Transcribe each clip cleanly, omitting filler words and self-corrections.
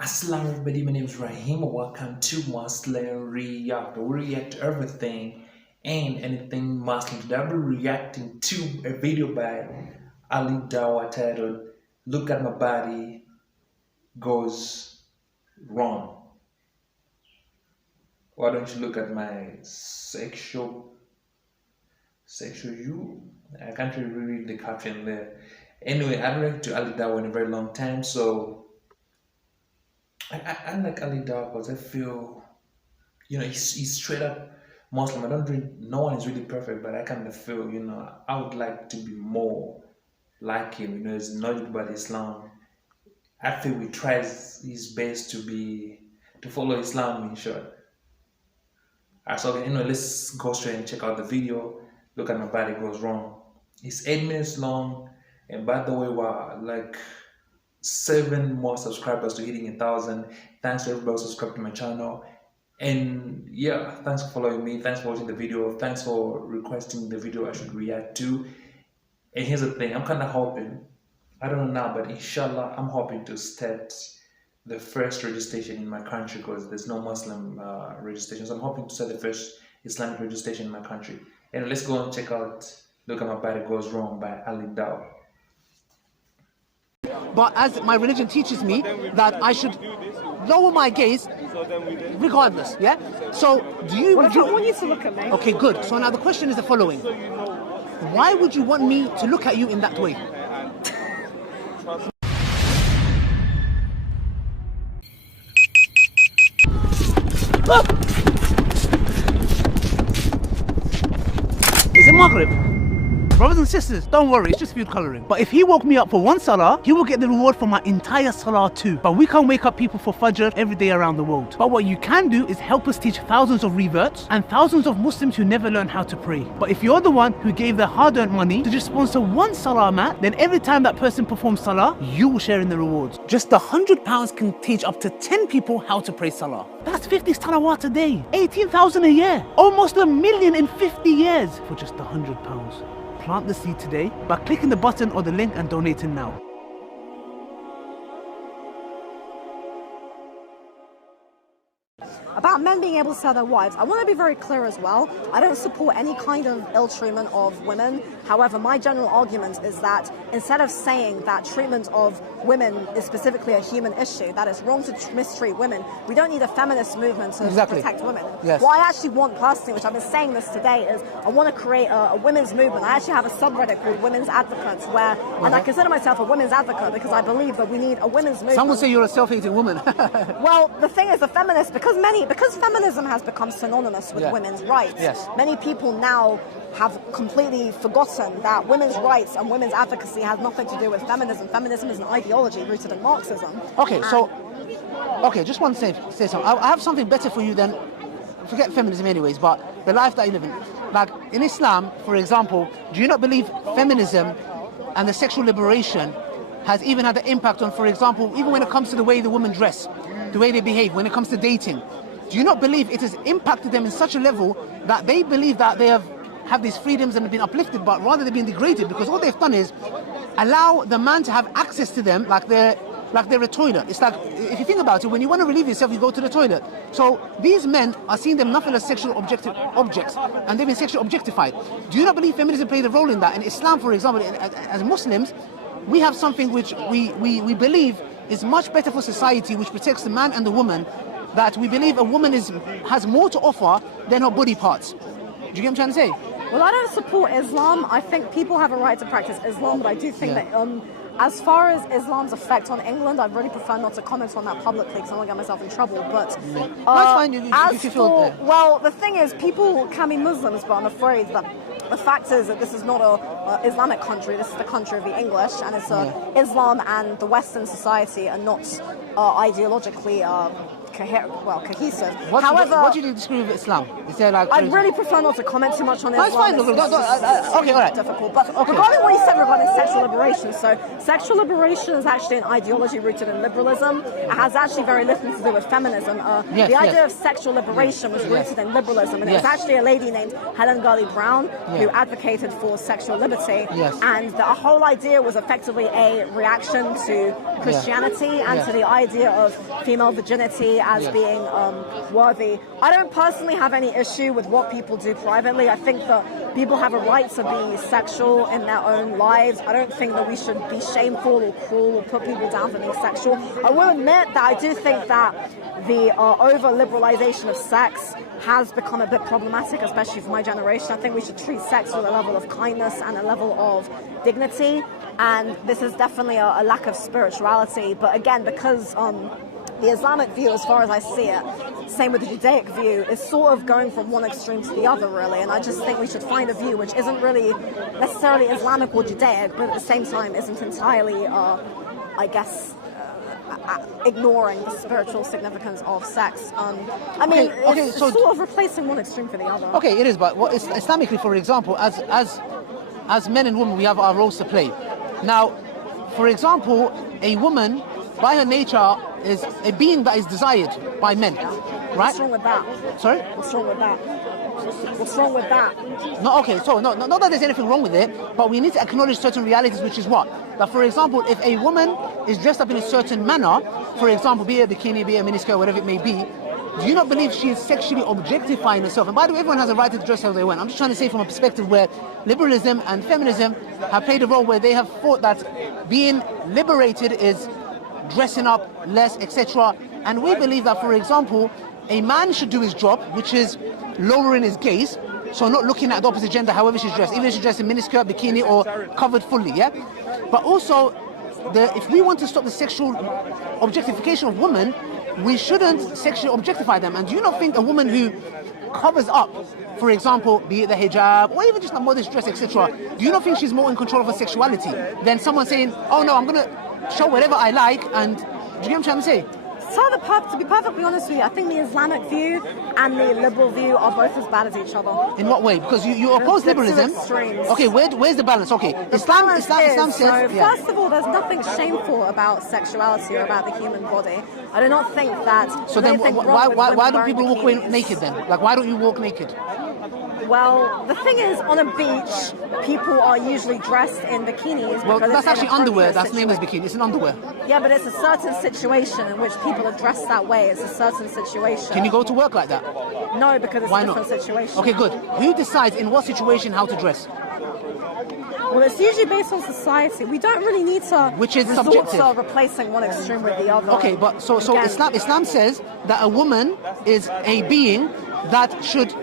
Assalamu everybody, my name is Rahim. Welcome to Muslim React. We react to everything and anything Muslim. Today I'll be reacting to a video by Ali DAWAH titled "Look at My Body Goes Wrong." Why don't you look at my sexual you? I can't really read the caption there. Anyway, I haven't reacted to Ali DAWAH in a very long time, so I like Ali DAWAH because I feel, he's straight up Muslim. No one is really perfect, but I kind of feel, I would like to be more like him. He's knowledgeable about Islam. I feel he tries his best to follow Islam in short. So, let's go straight and check out the video. Look at My Body Goes Wrong. It's 8 minutes long, and by the way, we're like 7 more subscribers to hitting 1,000. Thanks to everybody who subscribed to my channel, and yeah, thanks for following me, thanks for watching the video, thanks for requesting the video I should react to. And here's the thing, I'm kind of hoping, I don't know now, but inshallah I'm hoping to start the first registration in my country because there's no Muslim registration, so I'm hoping to start the first Islamic registration in my country. And let's go and check out Look at My Body Goes Wrong by Ali DAWAH. But as my religion teaches me that I should lower my gaze regardless, yeah? So do you... Well, I don't want you to look at me. Okay, good. So now the question is the following. Why would you want me to look at you in that way? Is it Maghrib? Brothers and sisters, don't worry, it's just food colouring. But if he woke me up for one salah, he will get the reward for my entire salah too. But we can't wake up people for Fajr every day around the world. But what you can do is help us teach thousands of reverts and thousands of Muslims who never learn how to pray. But if you're the one who gave their hard-earned money to just sponsor one salah mat, then every time that person performs salah, you will share in the rewards. Just £100 can teach up to 10 people how to pray salah. That's 50 salawat a day, 18,000 a year, almost 1 million in 50 years for just £100. Plant the seed today by clicking the button or the link and donating now. About men being able to tell their wives, I want to be very clear as well. I don't support any kind of ill treatment of women. However, my general argument is that instead of saying that treatment of women is specifically a human issue, that it's wrong to mistreat women, we don't need a feminist movement to protect women. Yes. What I actually want personally, which I've been saying this today, is I want to create a women's movement. I actually have a subreddit called Women's Advocates where, and I consider myself a women's advocate because I believe that we need a women's movement. Some would say you're a self-hating woman. Well, the thing is, the feminists, because feminism has become synonymous with women's rights, many people now have completely forgotten that women's rights and women's advocacy has nothing to do with feminism. Feminism is an ideology rooted in Marxism. Okay, just one say something. I have something better for you than, forget feminism anyways, but the life that you live in. Like in Islam, for example, do you not believe feminism and the sexual liberation has even had an impact on, for example, even when it comes to the way the women dress, the way they behave, when it comes to dating? Do you not believe it has impacted them in such a level that they believe that they have these freedoms and have been uplifted, but rather they've been degraded because all they've done is allow the man to have access to them like they're a toilet. It's like, if you think about it, when you want to relieve yourself, you go to the toilet. So these men are seeing them nothing as sexual objects, and they've been sexually objectified. Do you not believe feminism played a role in that? In Islam, for example, as Muslims, we have something which we believe is much better for society, which protects the man and the woman, that we believe a woman has more to offer than her body parts. Do you get what I'm trying to say? Well, I don't support Islam. I think people have a right to practice Islam, but I do think that as far as Islam's effect on England, I'd really prefer not to comment on that publicly because I don't want to get myself in trouble. But that's fine. You can feel there. Well, the thing is, people can be Muslims, but I'm afraid that the fact is that this is not an Islamic country. This is the country of the English, and it's Islam and the Western society are not ideologically cohesive. What However, do you disagree with Islam? Is there like? I'd really prefer not to comment too much on Islam. That's fine. It's Okay, all right. difficult. But regarding what you said regarding sexual liberation, so sexual liberation is actually an ideology rooted in liberalism. It has actually very little to do with feminism. The idea of sexual liberation was rooted in liberalism, and it was actually a lady named Helen Gurley Brown who advocated for sexual liberty. And the whole idea was effectively a reaction to Christianity and to the idea of female virginity as being worthy. I don't personally have any issue with what people do privately. I think that people have a right to be sexual in their own lives. I don't think that we should be shameful or cruel or put people down for being sexual. I will admit that I do think that the over-liberalization of sex has become a bit problematic, especially for my generation. I think we should treat sex with a level of kindness and a level of dignity, and this is definitely a lack of spirituality. But again, because the Islamic view, as far as I see it, same with the Judaic view, is sort of going from one extreme to the other, really. And I just think we should find a view which isn't really necessarily Islamic or Judaic, but at the same time isn't entirely, I guess, ignoring the spiritual significance of sex. I mean, it's sort of replacing one extreme for the other. Okay, it is, but what is Islamically, for example, as men and women, we have our roles to play. Now, for example, a woman, by her nature, is a being that is desired by men, right? What's wrong with that? Sorry? What's wrong with that? What's wrong with that? No, okay, so not that there's anything wrong with it, but we need to acknowledge certain realities, which is what? That, for example, if a woman is dressed up in a certain manner, for example, be it a bikini, be it a miniskirt, whatever it may be, do you not believe she is sexually objectifying herself? And by the way, everyone has a right to dress how they want. I'm just trying to say from a perspective where liberalism and feminism have played a role where they have thought that being liberated is dressing up less, etc. And we believe that, for example, a man should do his job, which is lowering his gaze, so not looking at the opposite gender however she's dressed, even if she's dressed in miniskirt, bikini, or covered fully, yeah? But also, if we want to stop the sexual objectification of women, we shouldn't sexually objectify them. And do you not think a woman who covers up, for example, be it the hijab, or even just a modest dress, etc., do you not think she's more in control of her sexuality than someone saying, oh no, I'm going to show whatever I like, and do you get what I'm trying to say? To be perfectly honest with you, I think the Islamic view and the liberal view are both as bad as each other. In what way? Because you oppose liberalism. Okay, where's the balance? Okay, Islam says. First of all, there's nothing shameful about sexuality or about the human body. I do not think that. So then, why don't people walk away naked then? Like, why don't you walk naked? Well, the thing is, on a beach, people are usually dressed in bikinis. Well, that's actually underwear. That's named as bikini. It's an underwear. Yeah, but it's a certain situation in which people are dressed that way. It's a certain situation. Can you go to work like that? No, because it's Why a different not? situation. Okay, good. Who decides in what situation how to dress? Well, it's usually based on society. We don't really need to Which is resort subjective. to replacing one extreme with the other. Okay, but so Again, Islam says that a woman is a being that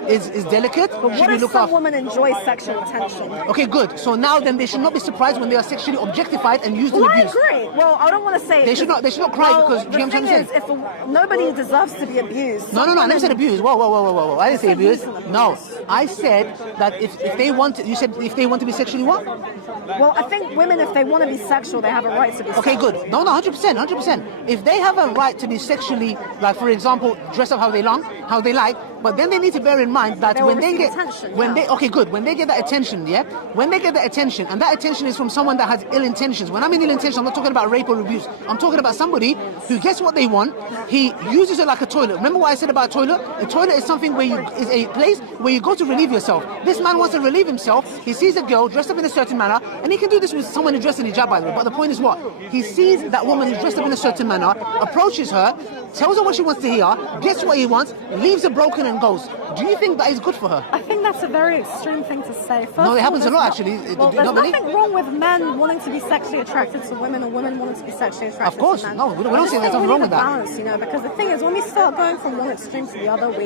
is delicate. But what should be if looked some after. women enjoy sexual attention? Okay, good. So now then they should not be surprised when they are sexually objectified and used and Well, I abused. agree. Well, I don't want to say They should not cry because the do you know what I'm thing saying? is, nobody deserves to be abused. No, I never said abuse. Whoa. I didn't say abuse. No, I said that if they want to, you said if they want to be sexually what? Well, I think women, if they want to be sexual, they have a right to be Okay, sexual. good. No, 100%. If they have a right to be sexually, like for example, dress up how they like, but then they need to bear in mind that They will when they receive get, attention, when yeah. they, okay, good, when they get that attention, yeah, when they get that attention, and that attention is from someone that has ill intentions. When I mean ill intentions, I'm not talking about rape or abuse. I'm talking about somebody who gets what they want. He uses it like a toilet. Remember what I said about a toilet? A toilet is something is a place where you go to relieve yourself. This man wants to relieve himself. He sees a girl dressed up in a certain manner, and he can do this with someone who's dressed in hijab, by the way. But the point is what? He sees that woman who's dressed up in a certain manner, approaches her, tells her what she wants to hear, gets what he wants, leaves her broken and goes. Do you think that is good for her? I think that's a very extreme thing to say. First No, it of all, happens a there's lot, actually. Well, Do you there's not believe? nothing wrong with men wanting to be sexually attracted to women or women wanting to be sexually attracted Of course, to men. no, we don't say there's nothing We wrong need with a that. balance, you know, because the thing is, when we start going from one extreme to the other, we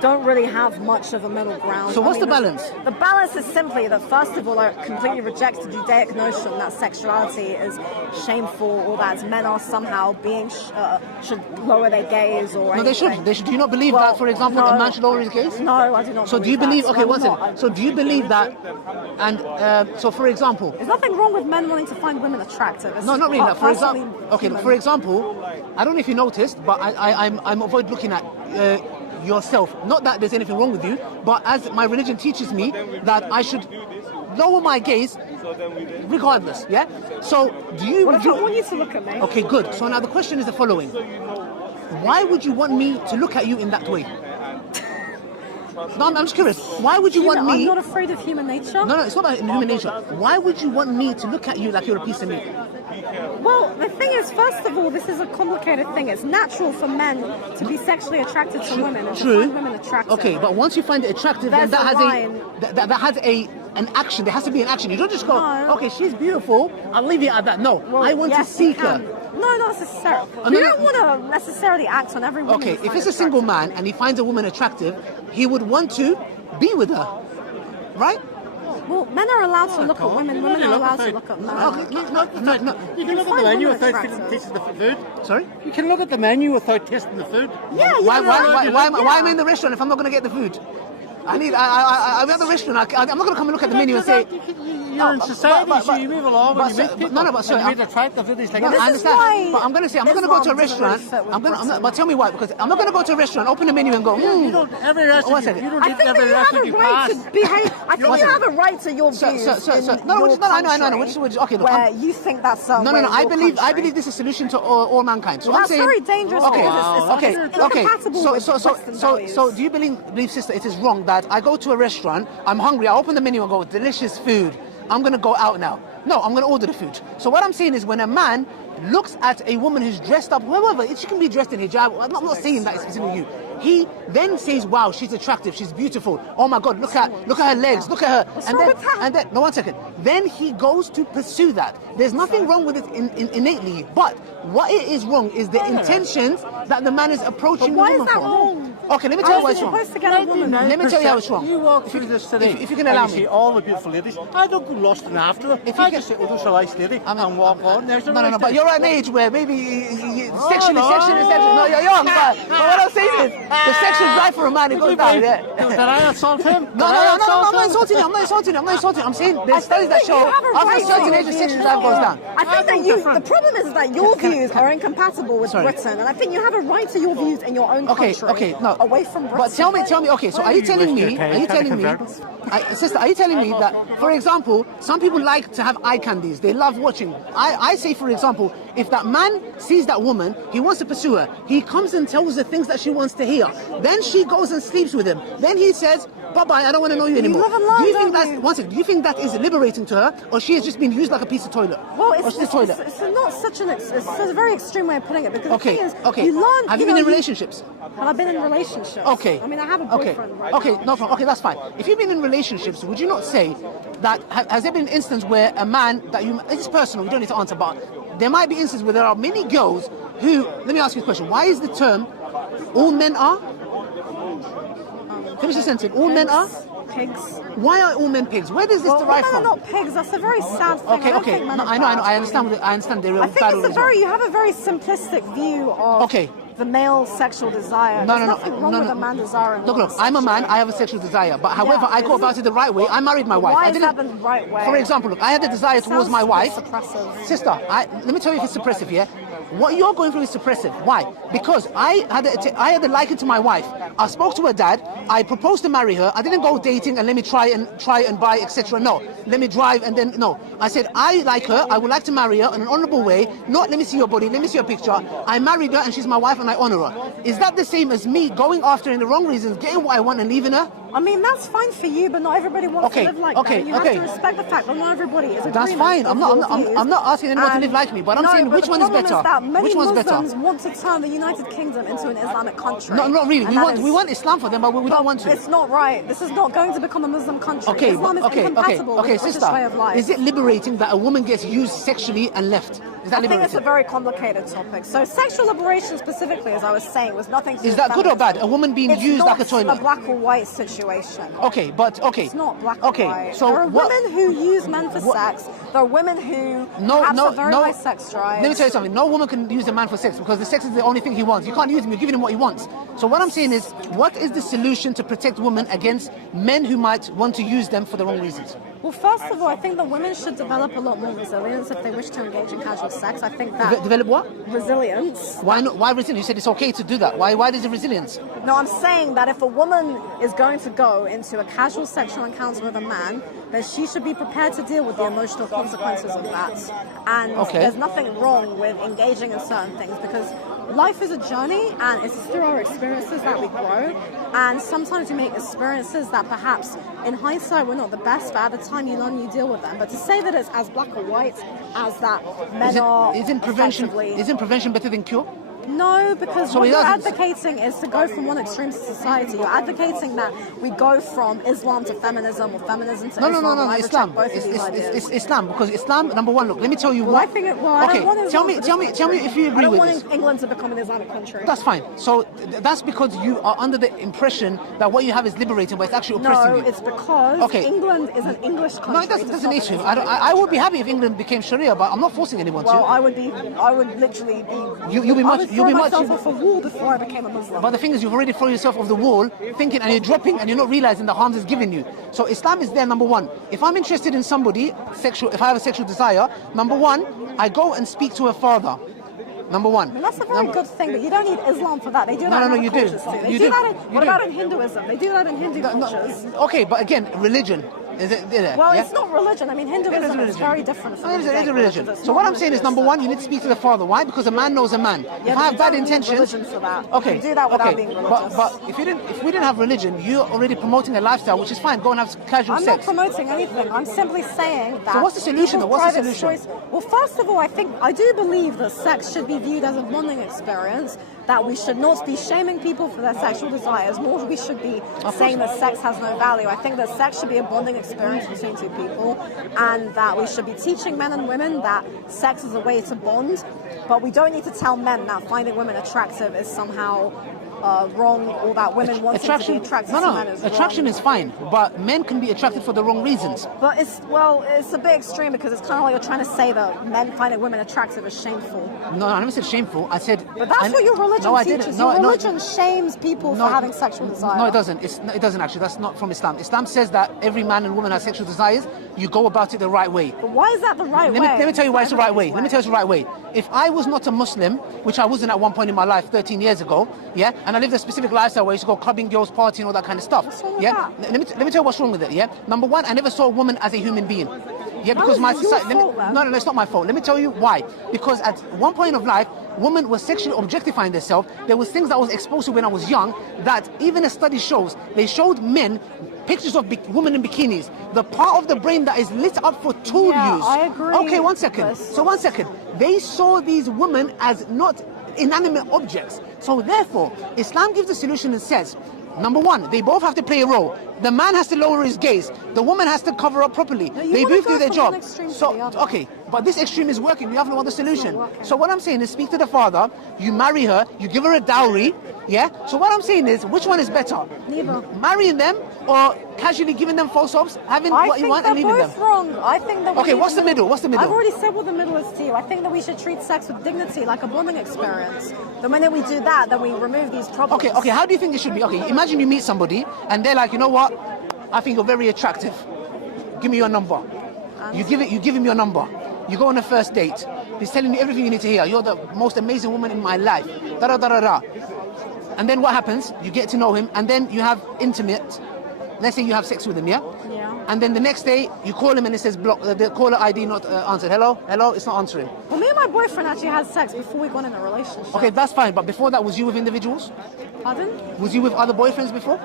don't really have much of a middle ground. So what's the the balance? The balance is simply that, first of all, I completely reject the Judaic notion that sexuality is shameful or that men are somehow should lower their gaze or No, anything. they should. They should. Do you not believe Well, that, for example, no. a man should lower his gaze? No, I do not. So do you believe? that. Okay, I'm one not- second. So do you believe that? And so, for example, There's nothing wrong with men wanting to find women attractive. It's no, not really. For personally example, okay, human. for example, I don't know if you noticed, but I'm avoid looking at yourself. Not that there's anything wrong with you, but as my religion teaches me that I should lower my gaze regardless. Yeah. So do you? What if I want you to look at me? Okay, good. So now the question is the following: why would you want me to look at you in that way? No, I'm just curious. Why would you want me? I'm not afraid of human nature. No, it's not about human nature. Why would you want me to look at you like you're a piece of meat? Well, the thing is, first of all, this is a complicated thing. It's natural for men to be sexually attracted to women and to find women attractive. Okay, but once you find it attractive, There's then that a has line. that has an action. There has to be an action. You don't just go, No. okay, she's beautiful, I'll leave it at that. No, Well, I want yes, to seek you her. can. No, not necessarily. no, You no. don't want to necessarily act on every woman. Okay, you if find it's a single attractive. man and he finds a woman attractive, he would want to be with her, right? Well, men are allowed to look at women. Women are allowed to look at men. Okay, no. You can look at the find menu women without attractive. tasting the food. Sorry? You can look at the menu without tasting the food. Yeah, Why yeah. am I in the restaurant if I'm not going to get the food? I'm at the restaurant. I'm not going to come and look at the menu and say. You're in society, so you move along and you meet people. No, but sorry, and you meet attractive ladies like But that. I this is understand, why but I'm going to say I'm not going to go to a Islam doesn't really restaurant. fit with Britain. But tell me why? Because I'm not going to go to a restaurant, open the menu and go. You don't every One restaurant. second. You don't I eat think that every you have restaurant a you right pass. to behave. I think you have a right to your views. I know. Okay, look, where you think that's no. I believe this is a solution to all mankind. So Well, I'm that's saying, very dangerous because it's incompatible with Western values. So do you believe, sister, it is wrong that I go to a restaurant, I'm hungry, I open the menu and go, delicious food. I'm going to go out now. No, I'm going to order the food. So what I'm saying is when a man looks at a woman who's dressed up, whoever, she can be dressed in hijab, I'm not saying that it's specifically you. He then says, wow, she's attractive, she's beautiful. Oh my God, look at her legs, look at her. What's wrong with that? No, 1 second. Then he goes to pursue that. There's nothing wrong with it innately, but what it is wrong is the intentions that the man is approaching But why the woman is that from. wrong? Okay, let me tell you why it's wrong. Supposed to get a woman. Let me tell you how it's wrong. You walk through this city if you can allow and you me. see all the beautiful ladies. I don't go lusting after them. If you I can- just say, oh, there's a nice lady, and walk on. There's a No, nice but lady. you're at an age where maybe section. no. No, you're young, but what I'm saying is the sexual drive for a man, it goes down, yeah. Did I assault him? No, I'm not insulting you. I'm not insulting you. I'm saying there's studies that show after a certain age the sexual drive goes down. I think that the problem is that your views are incompatible with Sorry. Britain, and I think you have a right to your views in your own country. Okay, no. Away from Britain. But tell me, okay, so are you telling me, sister, are you telling me that, for example, some people like to have eye candies, they love watching. I say, for example, if that man sees that woman, he wants to pursue her, he comes and tells her things that she wants to hear, then she goes and sleeps with him, then he says, bye-bye, I don't want to know you anymore. live alone, Do you think don't that's, you? one second, do you think that is liberating to her, or she has just been used like a piece of toilet? Well, Or she's a toilet? it's not such it's a very extreme way of putting it, because the Okay, thing is, okay. you learn. Have you been in relationships? Have I been in relationships? Okay. I mean, I have a boyfriend right Okay, now. no problem. Okay, that's fine. If you've been in relationships, would you not say that, has there been an instance where a man that you, it's personal, you don't need to answer, but there might be instances where there are many girls who, let me ask you a question, why is the term, all men are? Finish the sentence, all men are? Pigs. Why are all men pigs? Where does this Well, derive women from? are not pigs. That's a very sad thing. Okay, I don't okay. think men No, are I know. bad. I understand. They're I think bad it's a as well. very, you have a very simplistic view of Okay. the male sexual desire. No, There's no, nothing wrong with a man desiring. Look, women I'm a man, sexually. I have a sexual desire, but however, I go it's- about it the right way. I married my wife. Why I is didn't, that the right way? For example, look, I had a desire towards Sounds my a bit wife. suppressive. Sister, let me tell you if it's suppressive, yeah? What you're going through is suppressive. Why? Because I had a liking to my wife. I spoke to her dad. I proposed to marry her. I didn't go dating and let me try and buy, etc. No. Let me drive and then, no. I said, I like her. I would like to marry her in an honorable way. Not, let me see your body. Let me see your picture. I married her and she's my wife and I honor her. Is that the same as me going after in the wrong reasons, getting what I want and leaving her? I mean, that's fine for you, but not everybody wants to live like that. You have to respect the fact that not everybody is agreement. That's fine. I'm not asking anyone to live like me, but I'm saying which one is better? Which one's better? Muslims want to turn the United Kingdom into an Islamic country. No, not really. We want Islam for them, but we don't want to. It's not right. This is not going to become a Muslim country. Islam is incompatible with the British sister. way of life. Is it liberating that a woman gets used sexually and left? Is that I think it's a liberating? very complicated topic. So sexual liberation specifically, as I was saying, was nothing to do Is with that good or bad? feminism. A woman being It's used not like a toilet? a black or white situation. Okay, but okay. It's not black okay, or white. so there are what? women who use men for sex. There are women who have a very high sex drive. Let me tell you something. No woman can use a man for sex because the sex is the only thing he wants. You can't use him. You're giving him what he wants. So what I'm saying is, what is the solution to protect women against men who might want to use them for the wrong reasons? Well, first of all, I think that women should develop a lot more resilience if they wish to engage in casual sex. I think that Develop what? resilience. Why not? Why resilience? You said it's okay to do that. Why is it resilience? No, I'm saying that if a woman is going to go into a casual sexual encounter with a man, then she should be prepared to deal with the emotional consequences of that. And there's nothing wrong with engaging in certain things because life is a journey and it's through our experiences that we grow. And sometimes we make experiences that perhaps in hindsight were not the best, but at the time you learn, you deal with them. But to say that it's as black or white as that men are Isn't prevention effectively- better than cure? No, because So what he you're doesn't- advocating is to go from one extreme to society. You're advocating that we go from Islam to feminism or feminism to Islam. No, and I Islam. reject both of these ideas. It's Islam because Islam, number one, look, let me tell you Well, what. I think I okay, don't want Islam tell me if you agree I don't with want this. England to become an Islamic country. That's fine. So that's because you are under the impression that what you have is liberating, but it's actually oppressing No, you. it's because England is an English country. No, it doesn't need to. I would be happy if England became Sharia, but I'm not forcing anyone Well, to. I would literally be. You'll be much. I would You'll throw be much. myself off a wall before I became a Muslim. But the thing is, you've already thrown yourself off the wall, thinking, and you're dropping, and you're not realizing the harms it's giving you. So Islam is there, number one. If I'm interested in somebody, if I have a sexual desire, number one, I go and speak to her father. Number one. I mean, that's a very good thing, but you don't need Islam for that. They do that in other you do. cultures too. They You do do. that in, You what do. about in Hinduism? They do that in Hindu cultures. Okay, but again, religion. Is it there? Well, yeah? it's not religion. I mean, Hinduism is religion. very different from No, it is a religion. It's So not what I'm saying is, number religious. one, you need to speak to the father. Why? Because a man knows a man. Yeah, If but I have you bad don't need intentions, religion for that. You okay, can do that without okay. being religious. But if we didn't have religion, you're already promoting a lifestyle, which is fine. Go and have casual I'm not sex. promoting anything. I'm simply saying that. So what's the solution, though? people's What's the private solution? Well, first of all, I do believe that sex should be viewed as a bonding experience. That we should not be shaming people for their sexual desires, nor we should be saying that sex has no value. I think that sex should be a bonding experience between two people, and that we should be teaching men and women that sex is a way to bond. But we don't need to tell men that finding women attractive is somehow wrong, or that women wanting to be attracted to men is wrong. Attraction is fine, but men can be attracted for the wrong reasons. But it's a bit extreme because it's kind of like you're trying to say that men finding women attractive is shameful. No, I never said shameful. I said. But that's what your religion no, I teaches. didn't. Your No, religion shames people for having sexual desire. No, it doesn't. It doesn't actually. That's not from Islam. Islam says that every man and woman has sexual desires. You go about it the right way. But why is that the right way? Let me tell you why it's the right way. Let me tell you it's the right way. If I was not a Muslim, which I wasn't at one point in my life 13 years ago, yeah, and I lived a specific lifestyle where I used to go clubbing, girls, partying, all that kind of stuff. What's wrong with yeah, that? let me tell you what's wrong with it. Yeah, number one, I never saw a woman as a human being. Yeah, How because is my it your society. fault, man? No, it's not my fault. Let me tell you why. Because at one point of life, women were sexually objectifying themselves. There was things that I was exposed to when I was young that even a study shows. They showed men pictures of women in bikinis. The part of the brain that is lit up for tool Yeah, use. I agree. Okay, one second. So 1 second. They saw these women as not inanimate objects. So therefore, Islam gives a solution and says, number one, they both have to play a role. The man has to lower his gaze. The woman has to cover up properly. No, you they wanna both go do their from job. one extreme to So the other. okay, but this extreme is working. We have no other solution. working. So what I'm saying is, speak to the father. You marry her. You give her a dowry. Yeah. So what I'm saying is, which one is better? Neither. Marrying them or casually giving them false hopes, having what you want and leaving them. I think they're both wrong. I think that Okay, what's the middle? What's the middle? I've already said what the middle is to you. I think that we should treat sex with dignity, like a bonding experience. The minute we do that, then we remove these problems. Okay. How do you think it should be? Okay, imagine you meet somebody and they're like, you know what? I think you're very attractive. Give me your number. You give him your number. You go on a first date. He's telling you everything you need to hear. You're the most amazing woman in my life. Da da da da da. And then what happens? You get to know him, and then you have intimate. Let's say you have sex with him, yeah? Yeah. And then the next day you call him and it says block. The caller ID not answered. Hello, it's not answering. Well, me and my boyfriend actually had sex before we got in a relationship. Okay, that's fine. But before that, was you with individuals? Pardon? Was you with other boyfriends before?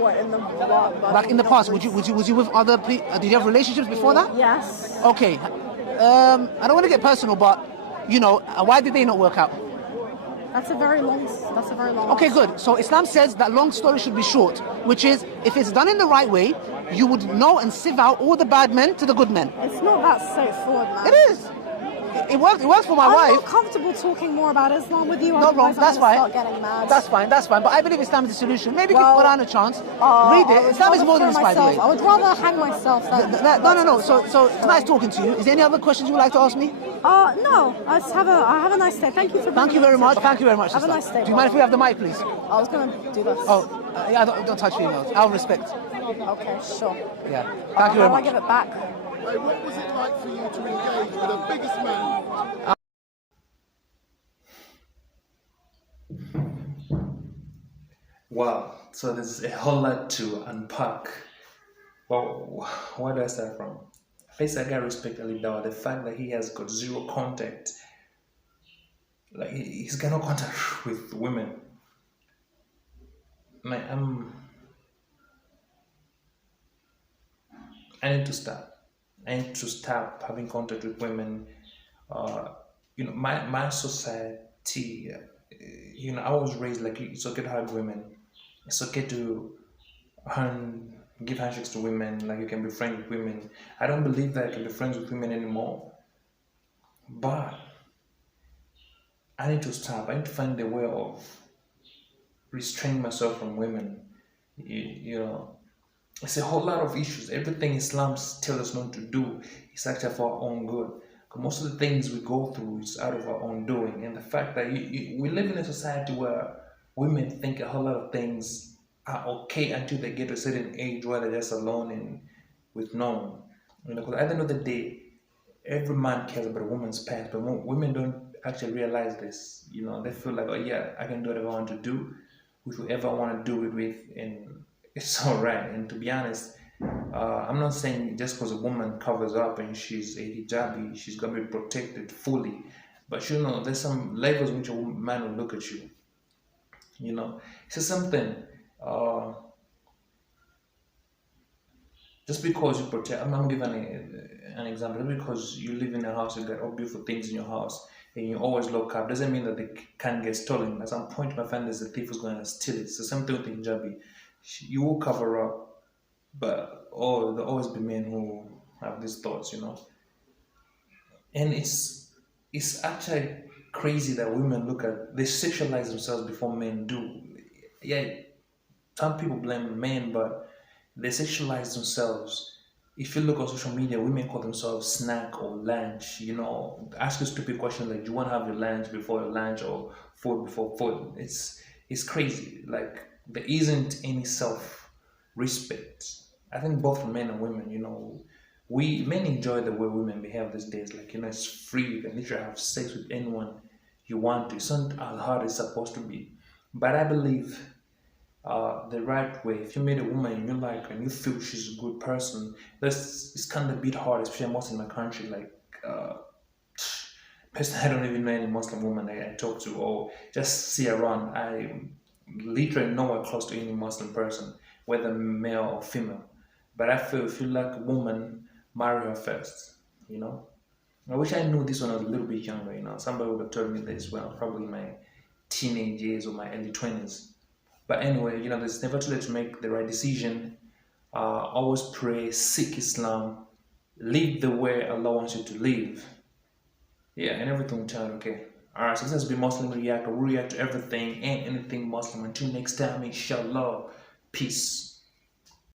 What in the what? Like in the past, was you with other? Did you have relationships before that? Yes. Okay. I don't want to get personal, but you know, why did they not work out? That's a very long. Okay, good. So Islam says that long story should be short, which is if it's done in the right way, you would know and sieve out all the bad men to the good men. It's not that straightforward, man. It is. It works for my I'm wife. not comfortable talking more about Islam with you. No problem, otherwise I'm that's gonna fine. Start getting mad. That's fine. But I believe Islam is the solution. Maybe give Well, Quran a chance. Read I it. would Islam is rather more than throw this, by the way. myself. I would rather hang myself than... No. So it's nice talking to you. Is there any other questions you would like to ask me? No. I have a nice day. Thank you for Thank you very much. Thank you very much. Have a sister. nice day. Do you mind if we have the mic, please? I was going to do this. Yeah, don't touch females. I'll respect. Okay, sure. Yeah. Thank you very How do I much. give it back? Hey, what was it like for you to engage with the biggest man? Wow, so there's a whole lot to unpack. Well, where do I start from? First, I gotta respect Ali DAWAH. The fact that he has got zero contact, like he's got no contact with women. Like I need to stop. I need to stop having contact with women. My society. I was raised like it's okay to hug women. It's okay to give handshakes to women. Like you can be friends with women. I don't believe that I can be friends with women anymore. But I need to stop. I need to find a way of restraining myself from women. It's a whole lot of issues. Everything Islam tells us not to do is actually for our own good. Most of the things we go through is out of our own doing, and the fact that we live in a society where women think a whole lot of things are okay until they get to a certain age where they're just alone and with no one. Because at the end of the day, every man cares about a woman's past, but women don't actually realize this. They feel like, oh yeah, I can do whatever I want to do with whoever I want to do it with, and it's all right. And to be honest, I'm not saying just because a woman covers up and she's a hijabi, she's gonna be protected fully. But there's some levels in which a man will look at you. It's just something. Just because you protect, I'm gonna give an example. Just because you live in a house, you got all beautiful things in your house, and you always lock up, doesn't mean that they can't get stolen. At some point, my friend, there's a thief who's gonna steal it. So same thing with the hijabi. You will cover up. But there'll always be men who have these thoughts, And it's actually crazy that women they sexualize themselves before men do. Yeah, some people blame men, but they sexualize themselves. If you look on social media, women call themselves snack or lunch, ask a stupid question like, do you want to have your lunch before your lunch or food before food? It's crazy. Like, there isn't any self-respect. I think both for men and women, men enjoy the way women behave these days. Like, it's free. You can literally have sex with anyone you want to. It's not as hard as it's supposed to be. But I believe the right way, if you meet a woman you like and you feel she's a good person, it's kind of a bit hard, especially most in my country. Like, personally, I don't even know any Muslim woman I talk to or just see around. I literally nowhere close to any Muslim person, whether male or female. But I feel if you like a woman, marry her first, I wish I knew this when I was a little bit younger, Somebody would have told me this when I was probably in my teenage years or my early 20s. But anyway, there's never too late to make the right decision. Always pray, seek Islam, live the way Allah wants you to live. Yeah, and everything will turn out okay. Alright, so this has been Muslim React. We react to everything and anything Muslim. Until next time, inshallah. Peace.